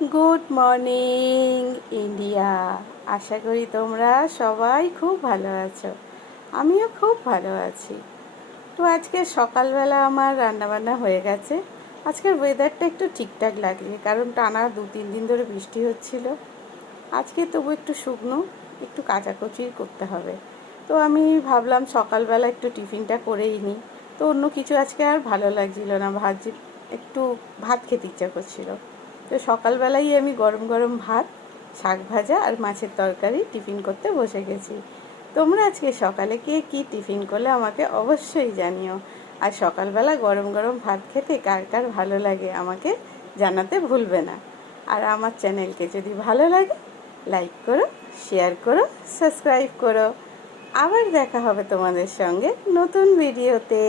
Good morning India. আশা করি তোমরা সবাই খুব ভালো আছো। আমিও খুব ভালো আছি। তো আজকে সকালবেলা আমার রান্নাবান্না হয়ে গেছে। আজকের ওয়েদারটা একটু ঠিকঠাক লাগছে, কারণ টানা 2-3 দিন ধরে বৃষ্টি হচ্ছিল। আজকে তবু একটু শুকনো, একটু কাচাকুচি করতে হবে। তো আমি ভাবলাম সকালবেলা একটু টিফিনটা করেই নিই। তো অন্য কিছু আজকে আর ভালো লাগছিল না, একটু ভাত খেতে ইচ্ছা করছিল। তো সকালবেলাই আমি গরম গরম ভাত, শাক ভাজা আর মাছের তরকারি টিফিন করতে বসে গেছি। তোমরা আজকে সকালে কে কী টিফিন করলে আমাকে অবশ্যই জানিও। আর সকালবেলা গরম গরম ভাত খেতে কার কার ভালো লাগে আমাকে জানাতে ভুলবে না। আর আমার চ্যানেলকে যদি ভালো লাগে লাইক করো, শেয়ার করো, সাবস্ক্রাইব করো। আবার দেখা হবে তোমাদের সঙ্গে নতুন ভিডিওতে।